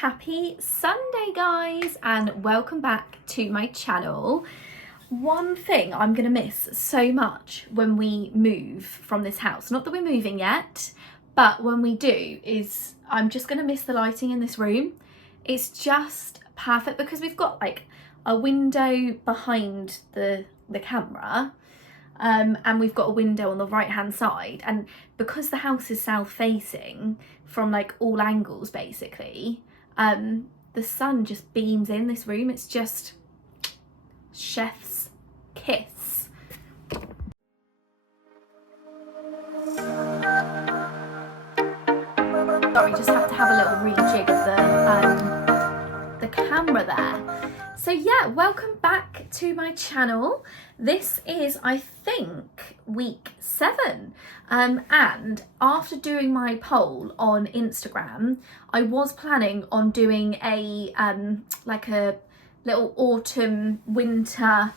Happy Sunday, guys, and welcome back to my channel. One thing I'm gonna miss so much when we move from this house, not that we're moving yet, but when we do, is I'm just gonna miss the lighting in this room. It's just perfect because we've got like a window behind the camera, and we've got a window on the right hand side, and because the house is south facing from like all angles basically, the sun just beams in this room. It's just chef's kiss. Sorry, just have to have a little rejig of the camera there. So yeah, welcome back to my channel. This is, I think, week 7. And after doing my poll on Instagram, I was planning on doing a like a little autumn winter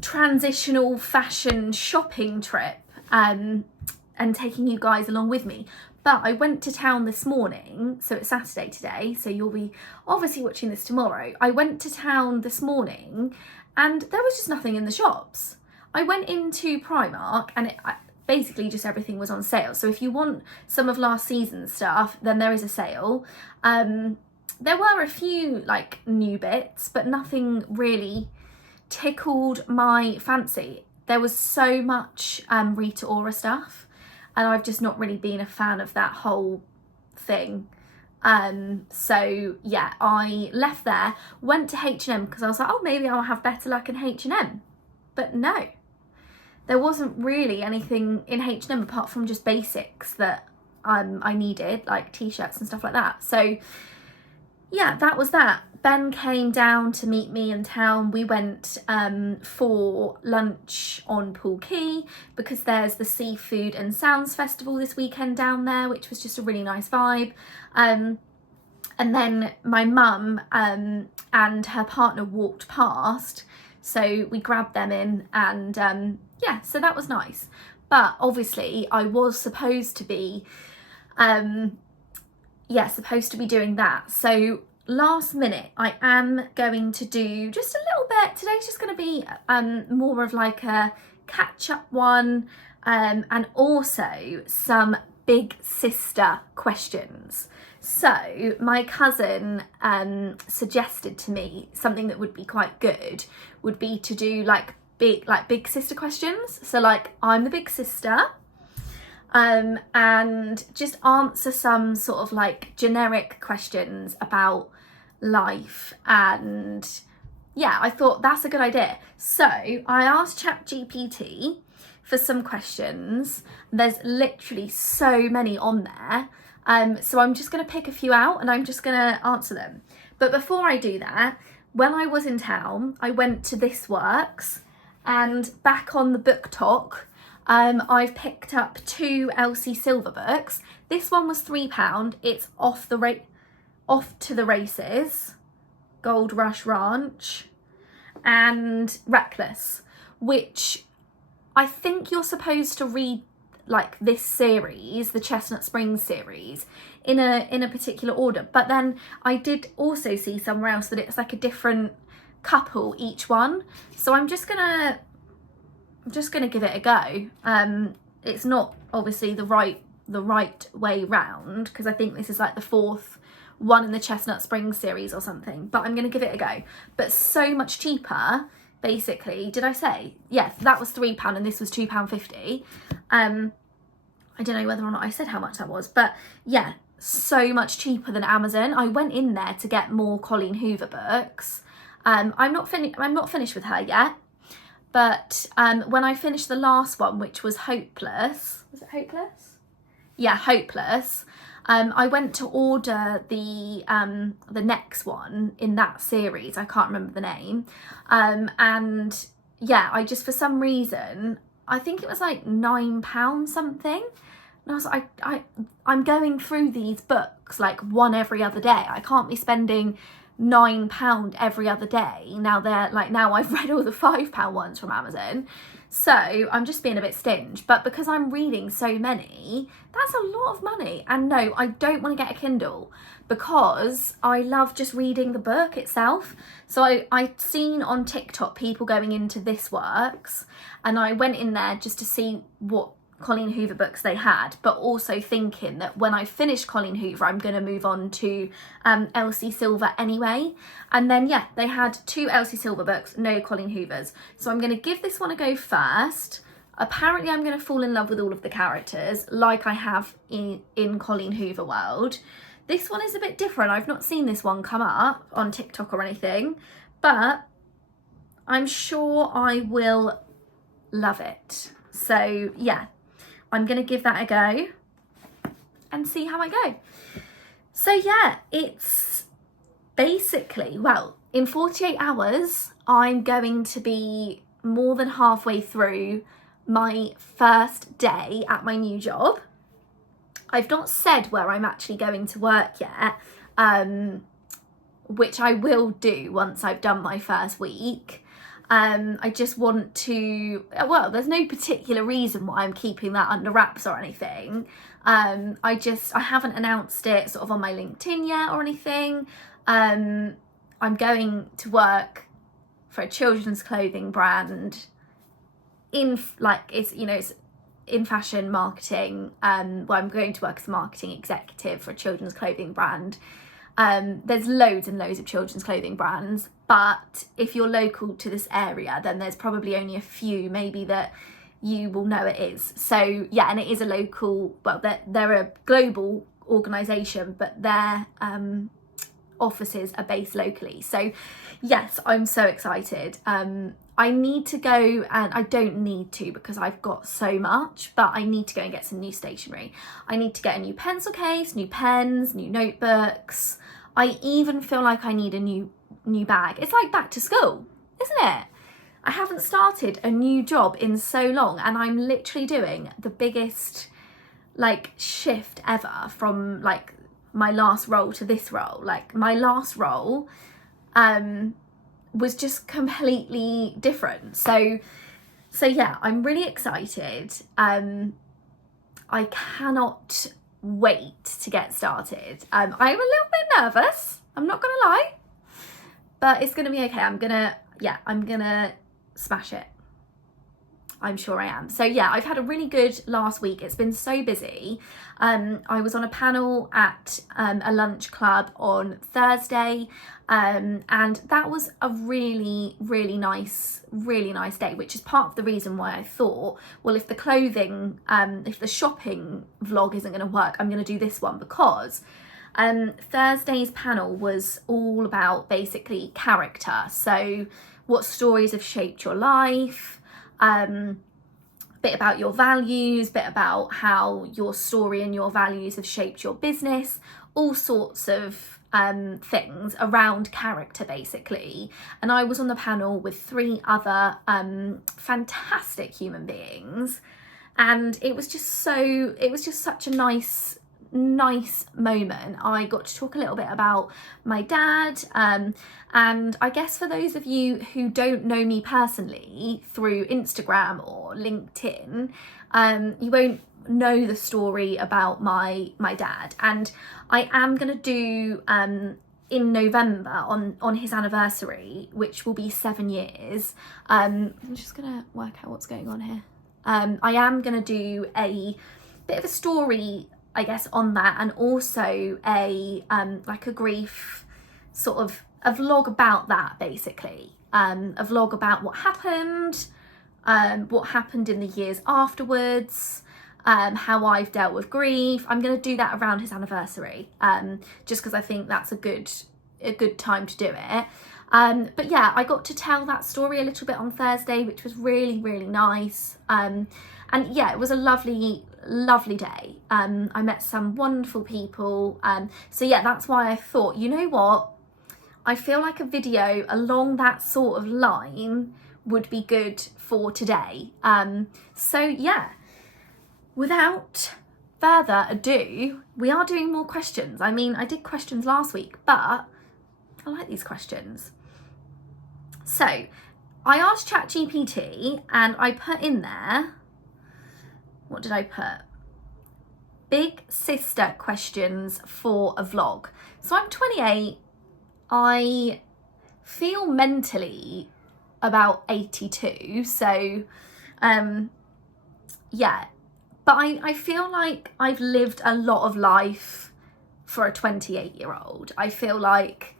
transitional fashion shopping trip, and taking you guys along with me. But I went to town this morning, so it's Saturday today, so you'll be obviously watching this tomorrow. I went to town this morning and there was just nothing in the shops. I went into Primark and basically just everything was on sale. So if you want some of last season's stuff, then there is a sale. There were a few like new bits, but nothing really tickled my fancy. There was so much Rita Ora stuff, and I've just not really been a fan of that whole thing. So yeah, I left there, went to H&M because I was like, oh, maybe I'll have better luck in H&M. But no, there wasn't really anything in H&M apart from just basics that I needed, like t-shirts and stuff like that. So yeah, that was that. Ben came down to meet me in town. We went for lunch on Poole Quay because there's the Seafood and Sounds Festival this weekend down there, which was just a really nice vibe. And then my mum and her partner walked past, so we grabbed them in, and yeah, so that was nice. But obviously I was supposed to be doing that. So last minute, I am going to do just a little bit. Today's just going to be more of like a catch-up one, and also some big sister questions. So my cousin suggested to me something that would be quite good would be to do like big sister questions. So like, I'm the big sister, and just answer some sort of like generic questions about life. And yeah, I thought that's a good idea. So I asked ChatGPT for some questions. There's literally so many on there. So I'm just going to pick a few out and I'm just going to answer them. But before I do that, when I was in town, I went to This Works, and back on the book talk, I've picked up 2 Elsie Silver books. This one was £3. It's Off to the Races, Gold Rush Ranch, and Reckless, which I think you're supposed to read like this series, the Chestnut Springs series, in a particular order. But then I did also see somewhere else that it's like a different couple each one. So I'm just gonna give it a go. It's not obviously the right way round, because I think this is like the 4th one in the Chestnut Springs series or something, but I'm gonna give it a go. But so much cheaper, basically. Did I say? Yes, that was £3 and this was £2.50. I don't know whether or not I said how much that was, but yeah, so much cheaper than Amazon. I went in there to get more Colleen Hoover books. I'm not finished with her yet, but when I finished the last one, which was Hopeless, was it Hopeless? Yeah, Hopeless. I went to order the next one in that series. I can't remember the name. And yeah, I just, for some reason, I think it was like £9 something. And I was like, I'm going through these books like one every other day. I can't be spending £9 every other day. Now I've read all the £5 ones from Amazon. So I'm just being a bit stingy, but because I'm reading so many, that's a lot of money. And no, I don't want to get a Kindle because I love just reading the book itself. So I'd seen on TikTok people going into This Works, and I went in there just to see what Colleen Hoover books they had, but also thinking that when I finish Colleen Hoover, I'm going to move on to Elsie Silver anyway. And then, yeah, they had 2 Elsie Silver books, no Colleen Hoovers. So I'm going to give this one a go first. Apparently, I'm going to fall in love with all of the characters, like I have in Colleen Hoover world. This one is a bit different. I've not seen this one come up on TikTok or anything, but I'm sure I will love it. So, yeah. I'm going to give that a go and see how I go. So yeah, it's basically, well, in 48 hours, I'm going to be more than halfway through my first day at my new job. I've not said where I'm actually going to work yet, which I will do once I've done my first week. I just want to, well, there's no particular reason why I'm keeping that under wraps or anything. I haven't announced it sort of on my LinkedIn yet or anything. I'm going to work for a children's clothing brand it's in fashion marketing, where I'm going to work as a marketing executive for a children's clothing brand. There's loads and loads of children's clothing brands, but if you're local to this area, then there's probably only a few maybe that you will know it is. So yeah, and it is a local, well, they're a global organisation, but their offices are based locally. So yes, I'm so excited. I need to go, and I don't need to because I've got so much, but I need to go and get some new stationery. I need to get a new pencil case, new pens, new notebooks. I even feel like I need a new bag. It's like back to school, isn't it? I haven't started a new job in so long, and I'm literally doing the biggest shift ever from my last role to this role. My last role was just completely different. So yeah, I'm really excited. I cannot wait to get started. I'm a little bit nervous, I'm not gonna lie, but it's gonna be okay. I'm gonna smash it. I'm sure I am. So yeah, I've had a really good last week. It's been so busy. I was on a panel at a lunch club on Thursday, and that was a really, really nice day, which is part of the reason why I thought, well, if the clothing, if the shopping vlog isn't going to work, I'm going to do this one, because Thursday's panel was all about basically character. So what stories have shaped your life, bit about your values, bit about how your story and your values have shaped your business, all sorts of things around character basically. And I was on the panel with 3 other fantastic human beings, and it was just such a nice moment. I got to talk a little bit about my dad, and I guess for those of you who don't know me personally through Instagram or LinkedIn, you won't know the story about my dad. And I am gonna do in November on his anniversary, which will be 7 years. I'm just gonna work out what's going on here. I am gonna do a bit of a story, I guess, on that, and also a grief sort of a vlog about that, basically. A vlog about what happened in the years afterwards, how I've dealt with grief. I'm going to do that around his anniversary, just because I think that's a good time to do it. But yeah, I got to tell that story a little bit on Thursday, which was really, really nice. And yeah, it was a lovely day. I met some wonderful people. So yeah, that's why I thought, you know what? I feel like a video along that sort of line would be good for today. So yeah, without further ado, we are doing more questions. I mean, I did questions last week, but I like these questions. So I asked ChatGPT and I put in there, what did I put? Big sister questions for a vlog. So I'm 28. I feel mentally about 82. So, yeah. But I feel like I've lived a lot of life for a 28-year-old. I feel like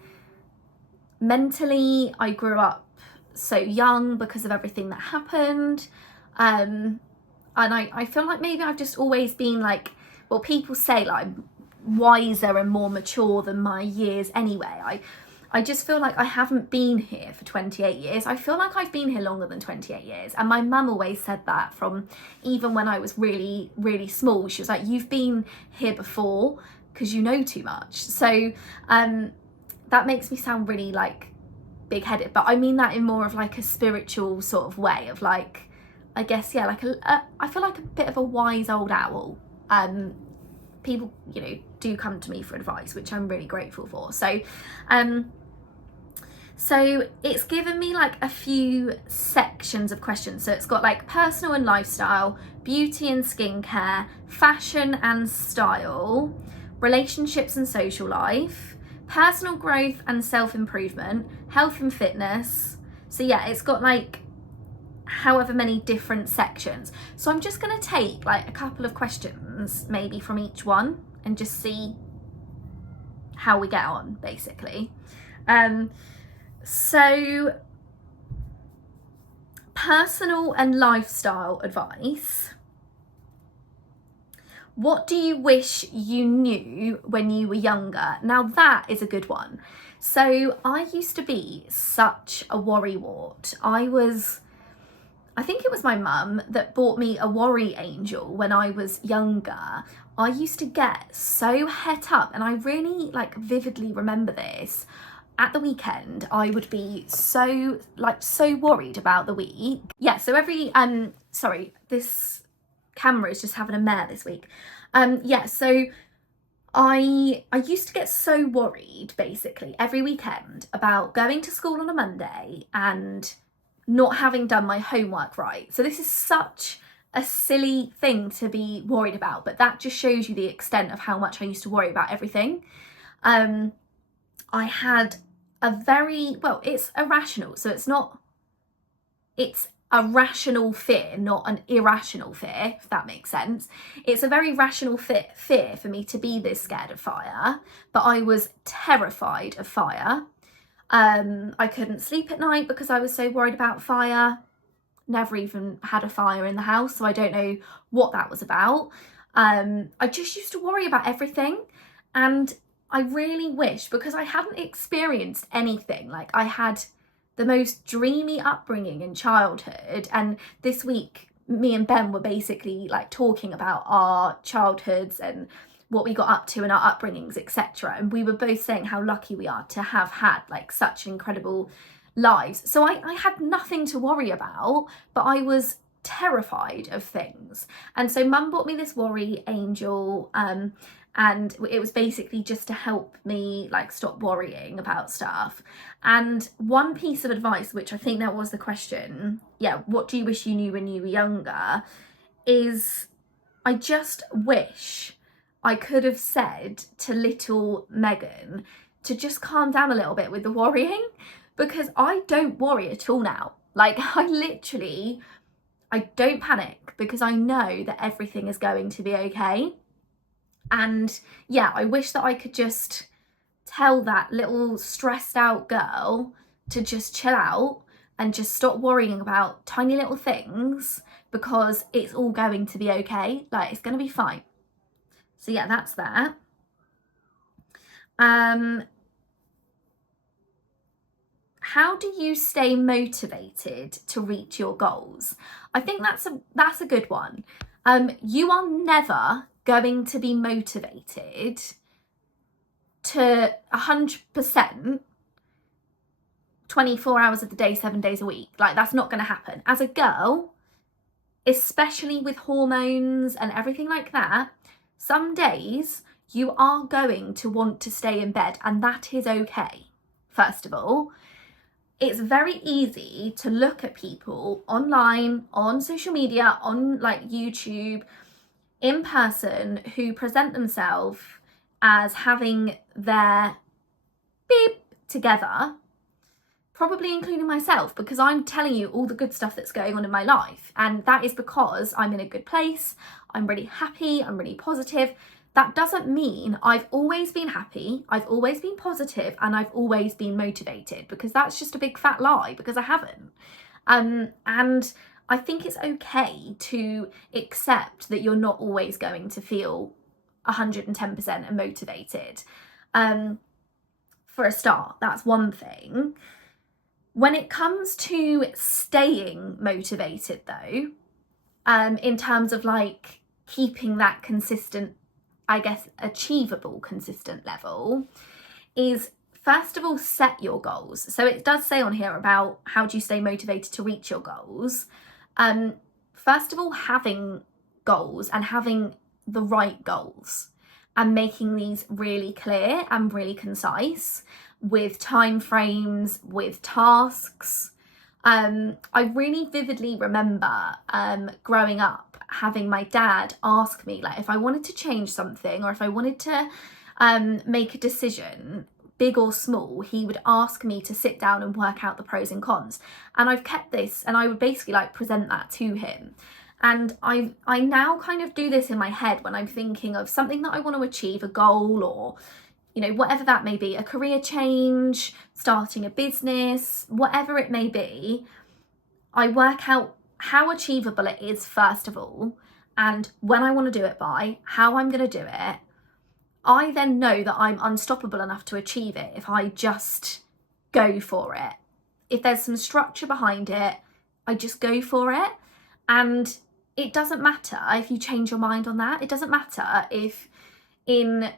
mentally I grew up so young because of everything that happened. And I feel like maybe I've just always been like, well, people say like I'm wiser and more mature than my years anyway. I just feel like I haven't been here for 28 years. I feel like I've been here longer than 28 years. And my mum always said that from even when I was really, really small. She was like, you've been here before because you know too much. So that makes me sound really like big-headed, but I mean that in more of like a spiritual sort of way of like, I guess, yeah, like I feel like a bit of a wise old owl. People, you know, do come to me for advice, which I'm really grateful for. So it's given me like a few sections of questions. So it's got like personal and lifestyle, beauty and skincare, fashion and style, relationships and social life, personal growth and self-improvement, health and fitness. So yeah, it's got like however many different sections. So I'm just going to take like a couple of questions maybe from each one and just see how we get on, basically. So personal and lifestyle advice. What do you wish you knew when you were younger? Now that is a good one. So I used to be such a worrywart. I think it was my mum that bought me a worry angel when I was younger. I used to get so het up, and I really like vividly remember this. At the weekend, I would be so worried about the week. Yeah, so every, sorry, this camera is just having a mare this week. Yeah, so I used to get so worried basically every weekend about going to school on a Monday and not having done my homework right. So this is such a silly thing to be worried about, but that just shows you the extent of how much I used to worry about everything. I had a very, well, it's irrational. So it's a rational fear, not an irrational fear, if that makes sense. It's a very rational fear for me to be this scared of fire, but I was terrified of fire. I couldn't sleep at night because I was so worried about fire. Never even had a fire in the house, so I don't know what that was about. I just used to worry about everything, and I really wish, because I hadn't experienced anything, like I had the most dreamy upbringing in childhood, and this week me and Ben were basically like talking about our childhoods and what we got up to in our upbringings, etc. And we were both saying how lucky we are to have had like such incredible lives. So I had nothing to worry about, but I was terrified of things. And so Mum bought me this worry angel, and it was basically just to help me like stop worrying about stuff. And one piece of advice, which I think that was the question, yeah, what do you wish you knew when you were younger, is I just wish I could have said to little Megan to just calm down a little bit with the worrying, because I don't worry at all now. Like I don't panic because I know that everything is going to be okay. And yeah, I wish that I could just tell that little stressed out girl to just chill out and just stop worrying about tiny little things, because it's all going to be okay. Like it's going to be fine. So yeah, that's that. How do you stay motivated to reach your goals? I think that's a good one. You are never going to be motivated to 100% 24 hours of the day, 7 days a week. Like that's not going to happen. As a girl, especially with hormones and everything like that, some days you are going to want to stay in bed, and that is okay. first of all. It's very easy to look at people online, on social media, on like YouTube, in person, who present themselves as having their beep together, probably including myself, because I'm telling you all the good stuff that's going on in my life. And that is because I'm in a good place, I'm really happy, I'm really positive. That doesn't mean I've always been happy, I've always been positive, and I've always been motivated, because that's just a big fat lie, because I haven't. And I think it's okay to accept that you're not always going to feel 110% motivated. For a start, that's one thing. When it comes to staying motivated though, in terms of like keeping that consistent, I guess, achievable consistent level, is first of all, set your goals. So it does say on here about how do you stay motivated to reach your goals. First of all, having goals and having the right goals and making these really clear and really concise with time frames, with tasks. I really vividly remember growing up having my dad ask me, like, if I wanted to change something or if I wanted to make a decision, big or small, he would ask me to sit down and work out the pros and cons. And I've kept this, and I would basically like present that to him. And I now kind of do this in my head when I'm thinking of something that I want to achieve, a goal, or, you know, whatever that may be, a career change, starting a business, whatever it may be. I work out how achievable it is, first of all, and when I want to do it by, how I'm going to do it. I then know that I'm unstoppable enough to achieve it if I just go for it. If there's some structure behind it, I just go for it. And it doesn't matter if you change your mind on that. It doesn't matter if in,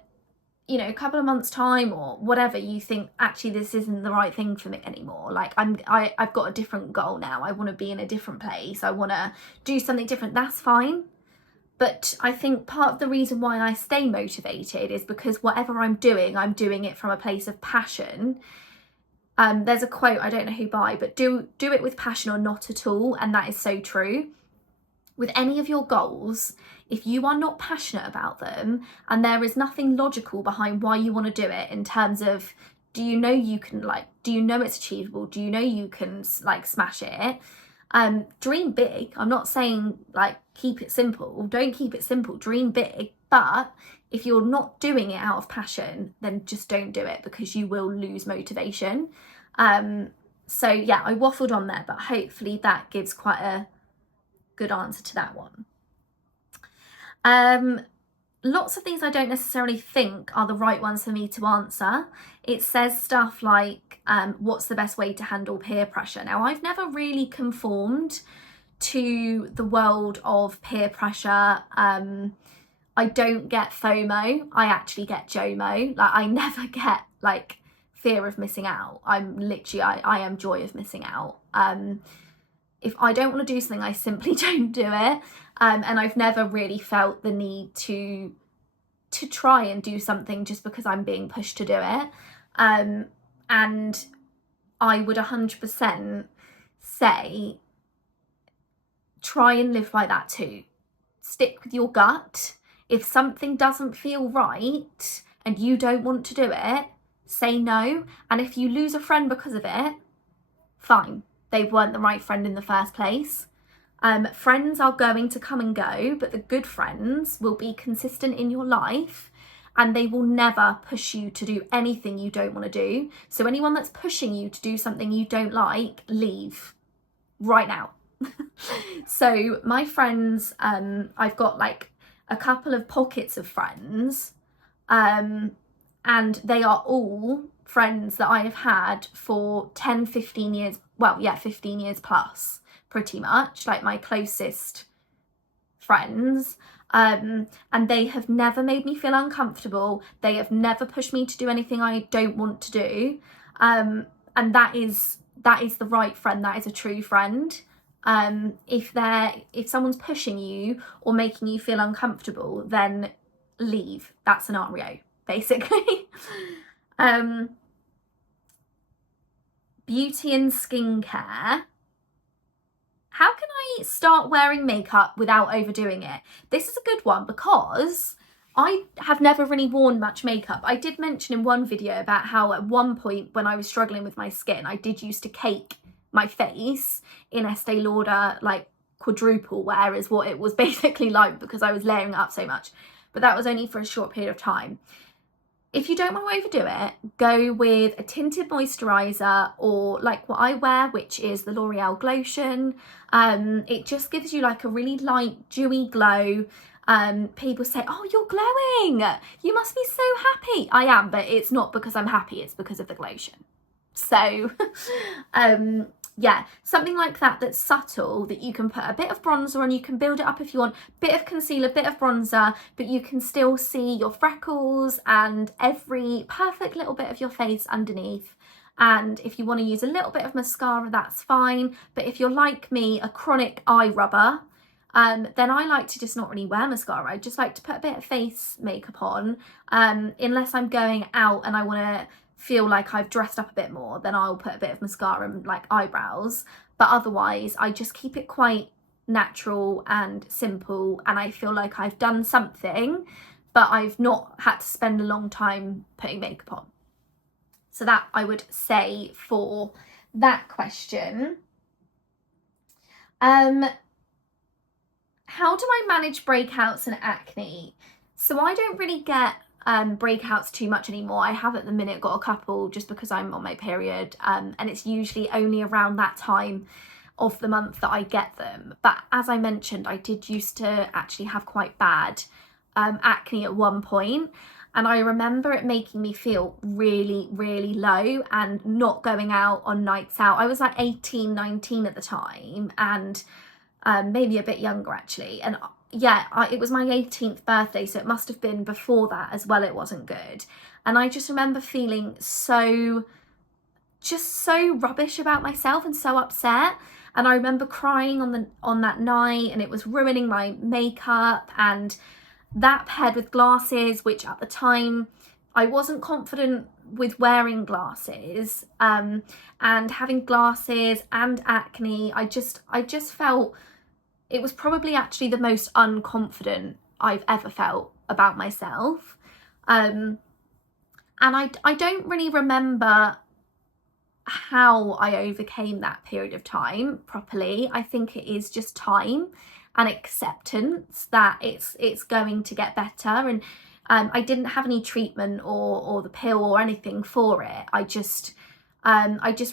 you know, a couple of months' time or whatever, you think, actually, this isn't the right thing for me anymore. Like, I've got a different goal now. I want to be in a different place. I want to do something different. That's fine. But I think part of the reason why I stay motivated is because whatever I'm doing it from a place of passion. There's a quote, I don't know who by, but do it with passion or not at all. And that is so true. With any of your goals, if you are not passionate about them and there is nothing logical behind why you want to do it, in terms of, do you know you can, like, do you know it's achievable? Do you know you can, like, smash it? Dream big. I'm not saying, like, keep it simple. Don't keep it simple. Dream big. But if you're not doing it out of passion, then just don't do it, because you will lose motivation. So yeah, I waffled on there, but hopefully that gives quite a good answer to that one. Lots of these I don't necessarily think are the right ones for me to answer. It says stuff like, what's the best way to handle peer pressure? Now, I've never really conformed to the world of peer pressure. I don't get FOMO, I actually get JOMO. Like, I never get, like, fear of missing out. I'm literally, I am joy of missing out. If I don't want to do something, I simply don't do it. And I've never really felt the need to try and do something just because I'm being pushed to do it. And I would 100% say, try and live by that too. Stick with your gut. If something doesn't feel right and you don't want to do it, say no. And if you lose a friend because of it, fine. They weren't the right friend in the first place. Friends are going to come and go, but the good friends will be consistent in your life, and they will never push you to do anything you don't want to do. So anyone that's pushing you to do something you don't like, leave right now. So my friends, I've got like a couple of pockets of friends, and they are all friends that I have had for 10, 15 years. Well, yeah, 15 years plus, pretty much, like my closest friends. And they have never made me feel uncomfortable. They have never pushed me to do anything I don't want to do. And that is the right friend. That is a true friend. If someone's pushing you or making you feel uncomfortable, then leave that scenario, basically. beauty and skincare. How can I start wearing makeup without overdoing it? This is a good one because I have never really worn much makeup. I did mention in one video about how at one point when I was struggling with my skin, I did used to cake my face in Estee Lauder like quadruple wear is what it was basically like because I was layering it up so much. But that was only for a short period of time. If you don't want to overdo it, go with a tinted moisturiser or like what I wear, which is the L'Oreal Glotion. It just gives you like a really light, dewy glow. People say, oh, you're glowing. You must be so happy. I am, but it's not because I'm happy. It's because of the Glotion. So, yeah, something like that that's subtle, that you can put a bit of bronzer on, you can build it up if you want, bit of concealer, bit of bronzer, but you can still see your freckles and every perfect little bit of your face underneath. And if you want to use a little bit of mascara, that's fine. But if you're like me, a chronic eye rubber, then I like to just not really wear mascara. I just like to put a bit of face makeup on, unless I'm going out and I want to feel like I've dressed up a bit more, then I'll put a bit of mascara and like eyebrows. But otherwise, I just keep it quite natural and simple, and I feel like I've done something, but I've not had to spend a long time putting makeup on. So that I would say for that question. How do I manage breakouts and acne? So I don't really get breakouts too much anymore. I have at the minute got a couple just because I'm on my period, and it's usually only around that time of the month that I get them. But as I mentioned, I did used to actually have quite bad acne at one point, and I remember it making me feel really, really low and not going out on nights out. I was like 18, 19 at the time, and maybe a bit younger actually, and yeah, it was my 18th birthday, so it must have been before that as well. It wasn't good, and I just remember feeling so rubbish about myself and so upset. And I remember crying on that night, and it was ruining my makeup, and that paired with glasses, which at the time I wasn't confident with wearing glasses, and having glasses and acne, I just felt it was probably actually the most unconfident I've ever felt about myself. And I don't really remember how I overcame that period of time properly. I think it is just time and acceptance that it's going to get better. And I didn't have any treatment or the pill or anything for it. I just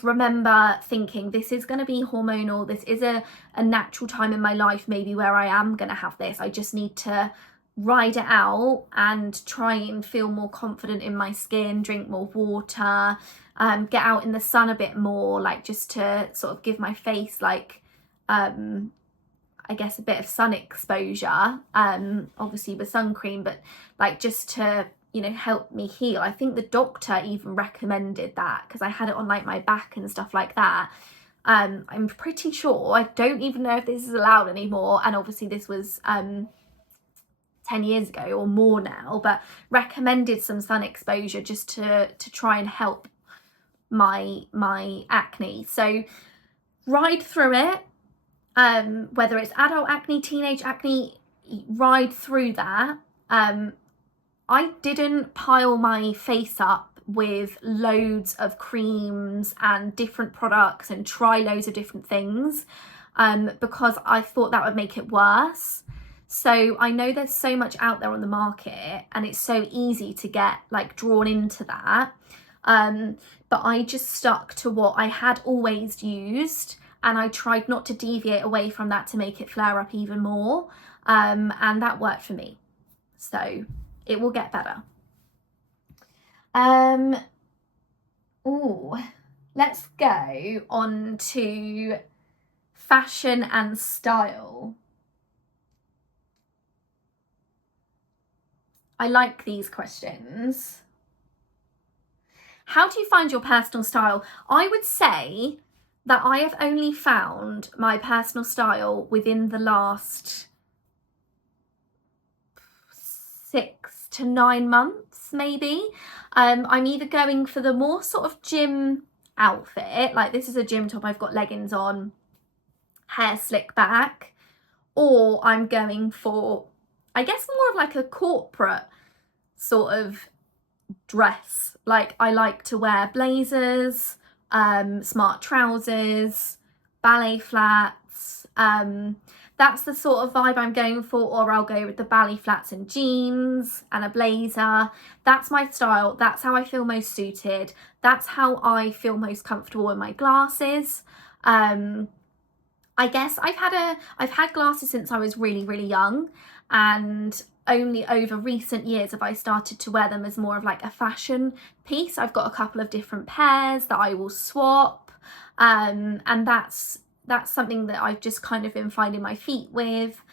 remember thinking, this is going to be hormonal. This is a natural time in my life maybe where I am going to have this. I just need to ride it out and try and feel more confident in my skin, drink more water, get out in the sun a bit more, like just to sort of give my face like, I guess a bit of sun exposure, obviously with sun cream, but like just to, you know, help me heal. I think the doctor even recommended that because I had it on like my back and stuff like that. I'm pretty sure, I don't even know if this is allowed anymore, and obviously this was 10 years ago or more now, but recommended some sun exposure just to try and help my acne. So ride through it, whether it's adult acne, teenage acne, ride through that. I didn't pile my face up with loads of creams and different products and try loads of different things, because I thought that would make it worse. So I know there's so much out there on the market, and it's so easy to get like drawn into that. But I just stuck to what I had always used, and I tried not to deviate away from that to make it flare up even more. And that worked for me. So it will get better. Let's go on to fashion and style. I like these questions. How do you find your personal style? I would say that I have only found my personal style within the last 6 to 9 months, maybe. I'm either going for the more sort of gym outfit, like this is a gym top, I've got leggings on, hair slick back, or I'm going for, I guess, more of like a corporate sort of dress. Like I like to wear blazers, smart trousers, ballet flats. That's the sort of vibe I'm going for, or I'll go with the ballet flats and jeans and a blazer. That's my style. That's how I feel most suited. That's how I feel most comfortable in my glasses. I guess I've had glasses since I was really, really young, and only over recent years have I started to wear them as more of like a fashion piece. I've got a couple of different pairs that I will swap, and that's something that I've just kind of been finding my feet with.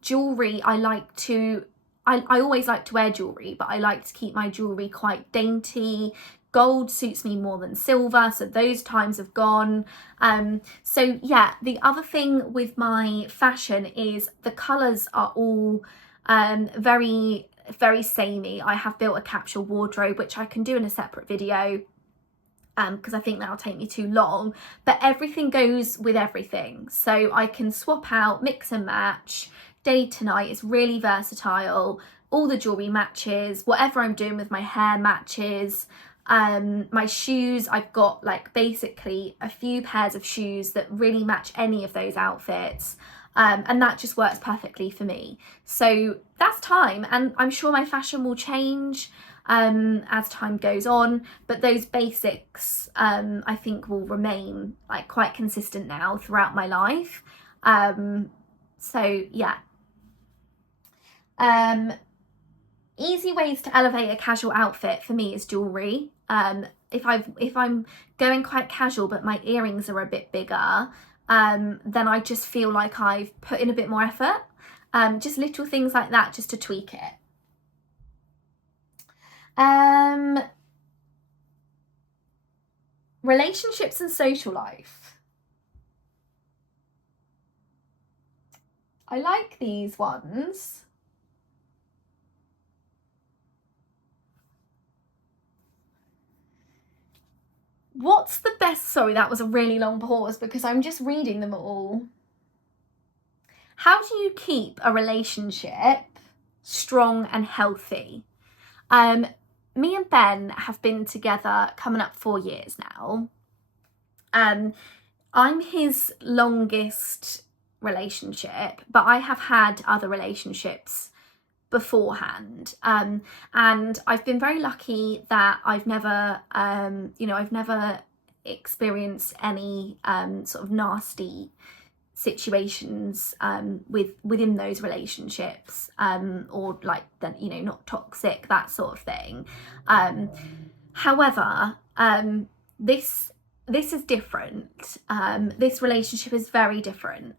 Jewelry, I always like to wear jewelry, but I like to keep my jewelry quite dainty. Gold suits me more than silver, so those times have gone. So yeah, the other thing with my fashion is the colours are all very, very samey. I have built a capsule wardrobe, which I can do in a separate video, because I think that'll take me too long, but everything goes with everything. So I can swap out, mix and match, day to night. It's really versatile. All the jewelry matches, whatever I'm doing with my hair matches. My shoes, I've got like basically a few pairs of shoes that really match any of those outfits, and that just works perfectly for me. So that's time, and I'm sure my fashion will change as time goes on, but those basics I think will remain like quite consistent now throughout my life. So yeah. Easy ways to elevate a casual outfit for me is jewelry. If I'm going quite casual but my earrings are a bit bigger, then I just feel like I've put in a bit more effort. Just little things like that just to tweak it. Relationships and social life. I like these ones. What's the best, sorry, that was a really long pause because I'm just reading them all. How do you keep a relationship strong and healthy? Me and Ben have been together coming up 4 years now. I'm his longest relationship, but I have had other relationships beforehand, and I've been very lucky that I've never experienced any sort of nasty situations within those relationships, or like then not toxic, that sort of thing. However, this is different. This relationship is very different.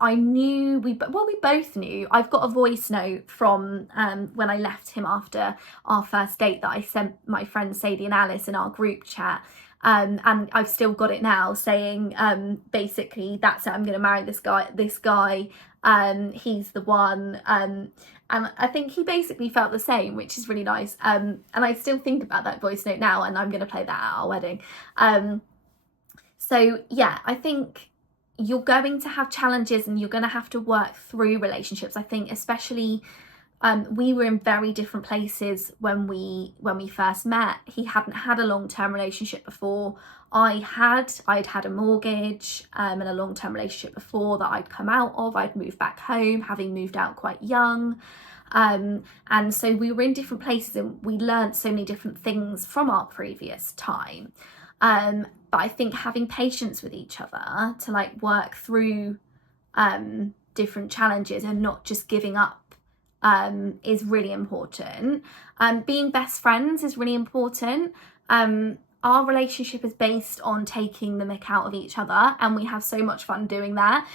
We both knew. I've got a voice note from when I left him after our first date that I sent my friends Sadie and Alice in our group chat. And I've still got it now, saying basically, that's it, I'm going to marry this guy. He's the one. And I think he basically felt the same, which is really nice. And I still think about that voice note now, and I'm going to play that at our wedding. So yeah, I think you're going to have challenges and you're going to have to work through relationships. I think especially we were in very different places when we first met. He hadn't had a long-term relationship before. I'd had a mortgage and a long-term relationship before that I'd come out of. I'd moved back home, having moved out quite young. And so we were in different places and we learned so many different things from our previous time. But I think having patience with each other to like work through different challenges and not just giving up is really important. Being best friends is really important. Our relationship is based on taking the mick out of each other, and we have so much fun doing that.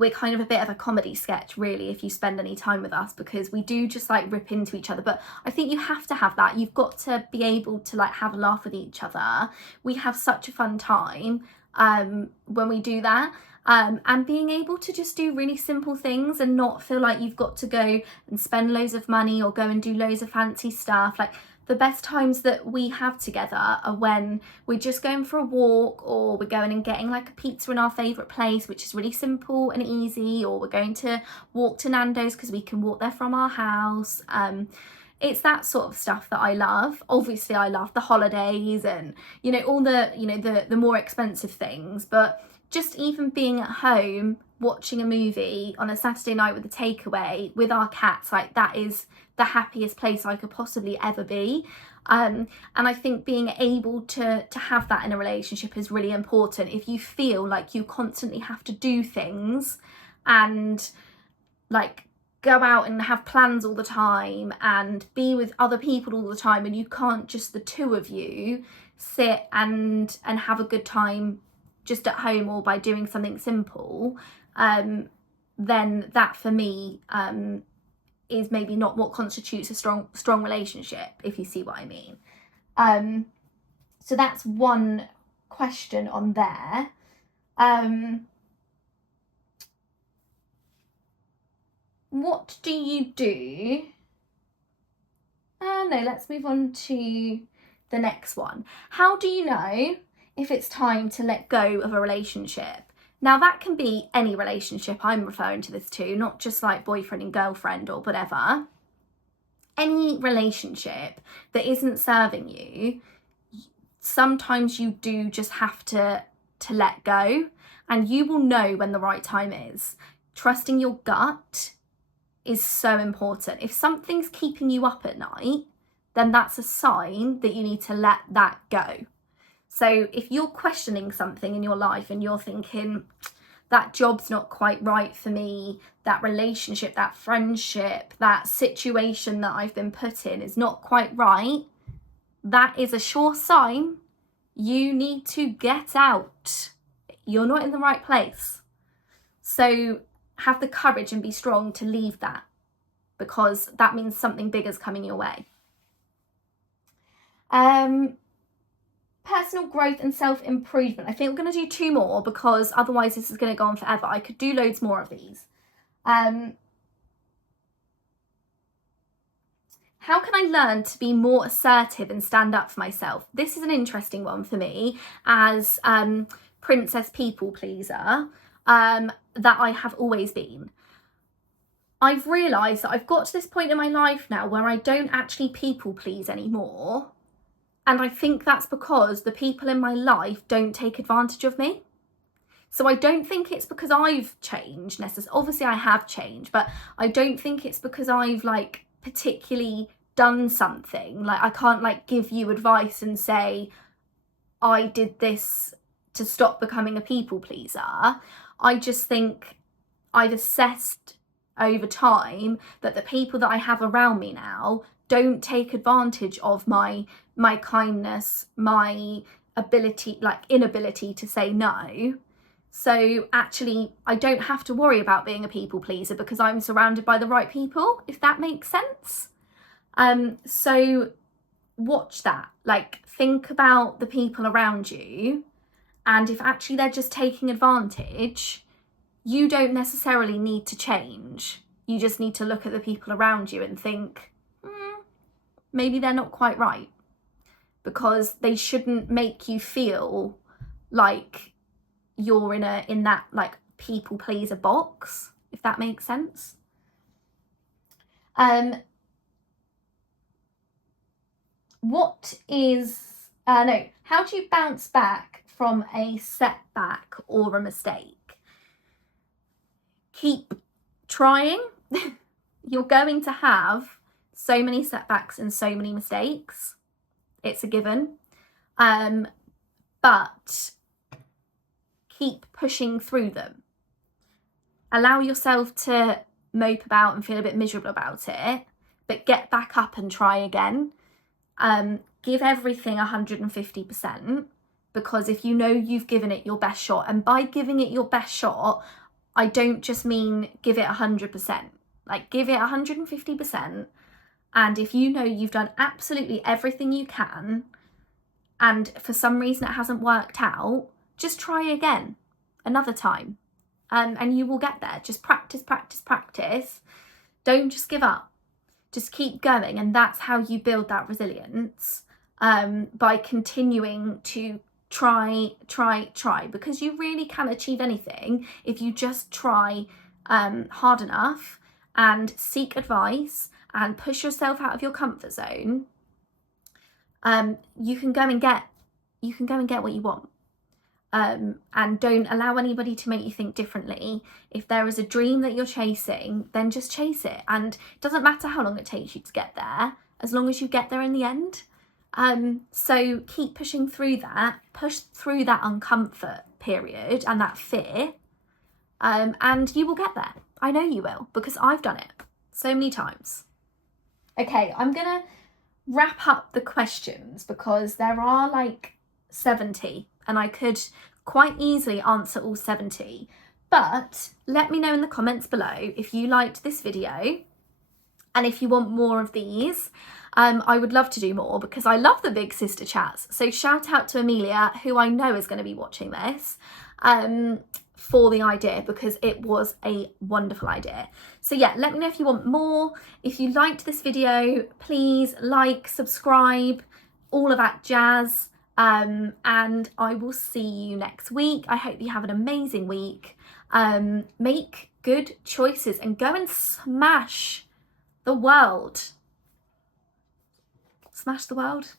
We're kind of a bit of a comedy sketch, really, if you spend any time with us, because we do just like rip into each other. But I think you have to have that. You've got to be able to like have a laugh with each other. We have such a fun time when we do that. And being able to just do really simple things and not feel like you've got to go and spend loads of money or go and do loads of fancy stuff. Like the best times that we have together are when we're just going for a walk, or we're going and getting like a pizza in our favourite place, which is really simple and easy, or we're going to walk to Nando's because we can walk there from our house. It's that sort of stuff that I love. Obviously I love the holidays and, you know, all the, you know, the more expensive things, but just even being at home watching a movie on a Saturday night with a takeaway with our cats, like that is the happiest place I could possibly ever be. And I think being able to have that in a relationship is really important. If you feel like you constantly have to do things and like go out and have plans all the time and be with other people all the time, and you can't just the two of you sit and have a good time just at home or by doing something simple, then that for me is maybe not what constitutes a strong relationship, if you see what I mean. So that's one question on there. What do you do? No, let's move on to the next one. How do you know if it's time to let go of a relationship? Now that can be any relationship I'm referring to this to, not just like boyfriend and girlfriend or whatever. Any relationship that isn't serving you, sometimes you do just have to let go, and you will know when the right time is. Trusting your gut is so important. If something's keeping you up at night, then that's a sign that you need to let that go. So if you're questioning something in your life and you're thinking, that job's not quite right for me, that relationship, that friendship, that situation that I've been put in is not quite right, that is a sure sign you need to get out. You're not in the right place. So have the courage and be strong to leave that, because that means something big is coming your way. Personal growth and self-improvement. I think we're going to do 2 more because otherwise this is going to go on forever. I could do loads more of these. How can I learn to be more assertive and stand up for myself? This is an interesting one for me as princess people pleaser. That I have always been. I've realised that I've got to this point in my life now where I don't actually people please anymore. And I think that's because the people in my life don't take advantage of me. So I don't think it's because I've changed necessarily. Obviously I have changed, but I don't think it's because I've like particularly done something. Like I can't like give you advice and say, I did this to stop becoming a people pleaser. I just think I've assessed over time that the people that I have around me now don't take advantage of my kindness, my ability, like inability to say no. So actually I don't have to worry about being a people pleaser because I'm surrounded by the right people, if that makes sense. So watch that, like think about the people around you, and if actually they're just taking advantage, you don't necessarily need to change. You just need to look at the people around you and think, maybe they're not quite right, because they shouldn't make you feel like you're in that like people pleaser box, if that makes sense. How do you bounce back from a setback or a mistake? Keep trying. You're going to have so many setbacks and so many mistakes. It's a given. But keep pushing through them. Allow yourself to mope about and feel a bit miserable about it, but get back up and try again. Give everything 150%, because if you know you've given it your best shot, and by giving it your best shot, I don't just mean give it 100%, like give it 150%. And if you know you've done absolutely everything you can, and for some reason it hasn't worked out, just try again another time, and you will get there. Just practice. Don't just give up. Just keep going, and that's how you build that resilience, by continuing to try, because you really can achieve anything if you just try hard enough and seek advice and push yourself out of your comfort zone. You can go and get what you want. And don't allow anybody to make you think differently. If there is a dream that you're chasing, then just chase it, and it doesn't matter how long it takes you to get there, as long as you get there in the end. So keep pushing through that, push through that uncomfort period and that fear, and you will get there. I know you will, because I've done it so many times. Okay, I'm gonna wrap up the questions because there are like 70 and I could quite easily answer all 70, but let me know in the comments below if you liked this video and if you want more of these. I would love to do more because I love the big sister chats. So shout out to Amelia, who I know is going to be watching this, for the idea, because it was a wonderful idea. So yeah, let me know if you want more. If you liked this video, please like, subscribe, all of that jazz. And I will see you next week. I hope you have an amazing week. Make good choices and go and smash the world. Smash the world.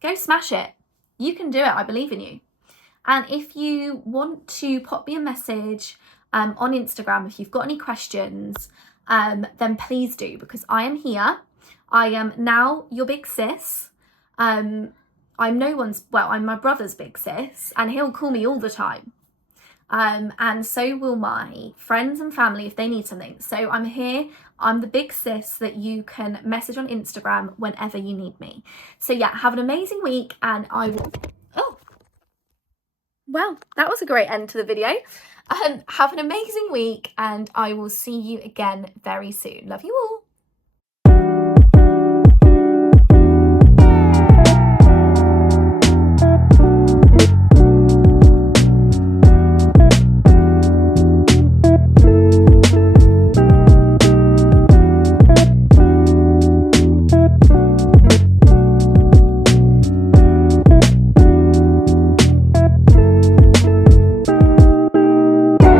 Go smash it. You can do it. I believe in you. And if you want to pop me a message on Instagram, if you've got any questions, then please do, because I am here. I am now your big sis. I'm my brother's big sis, and he'll call me all the time. And so will my friends and family if they need something. So I'm here. I'm the big sis that you can message on Instagram whenever you need me. So yeah, have an amazing week, and I will... Oh, well, that was a great end to the video. Have an amazing week, and I will see you again very soon. Love you all.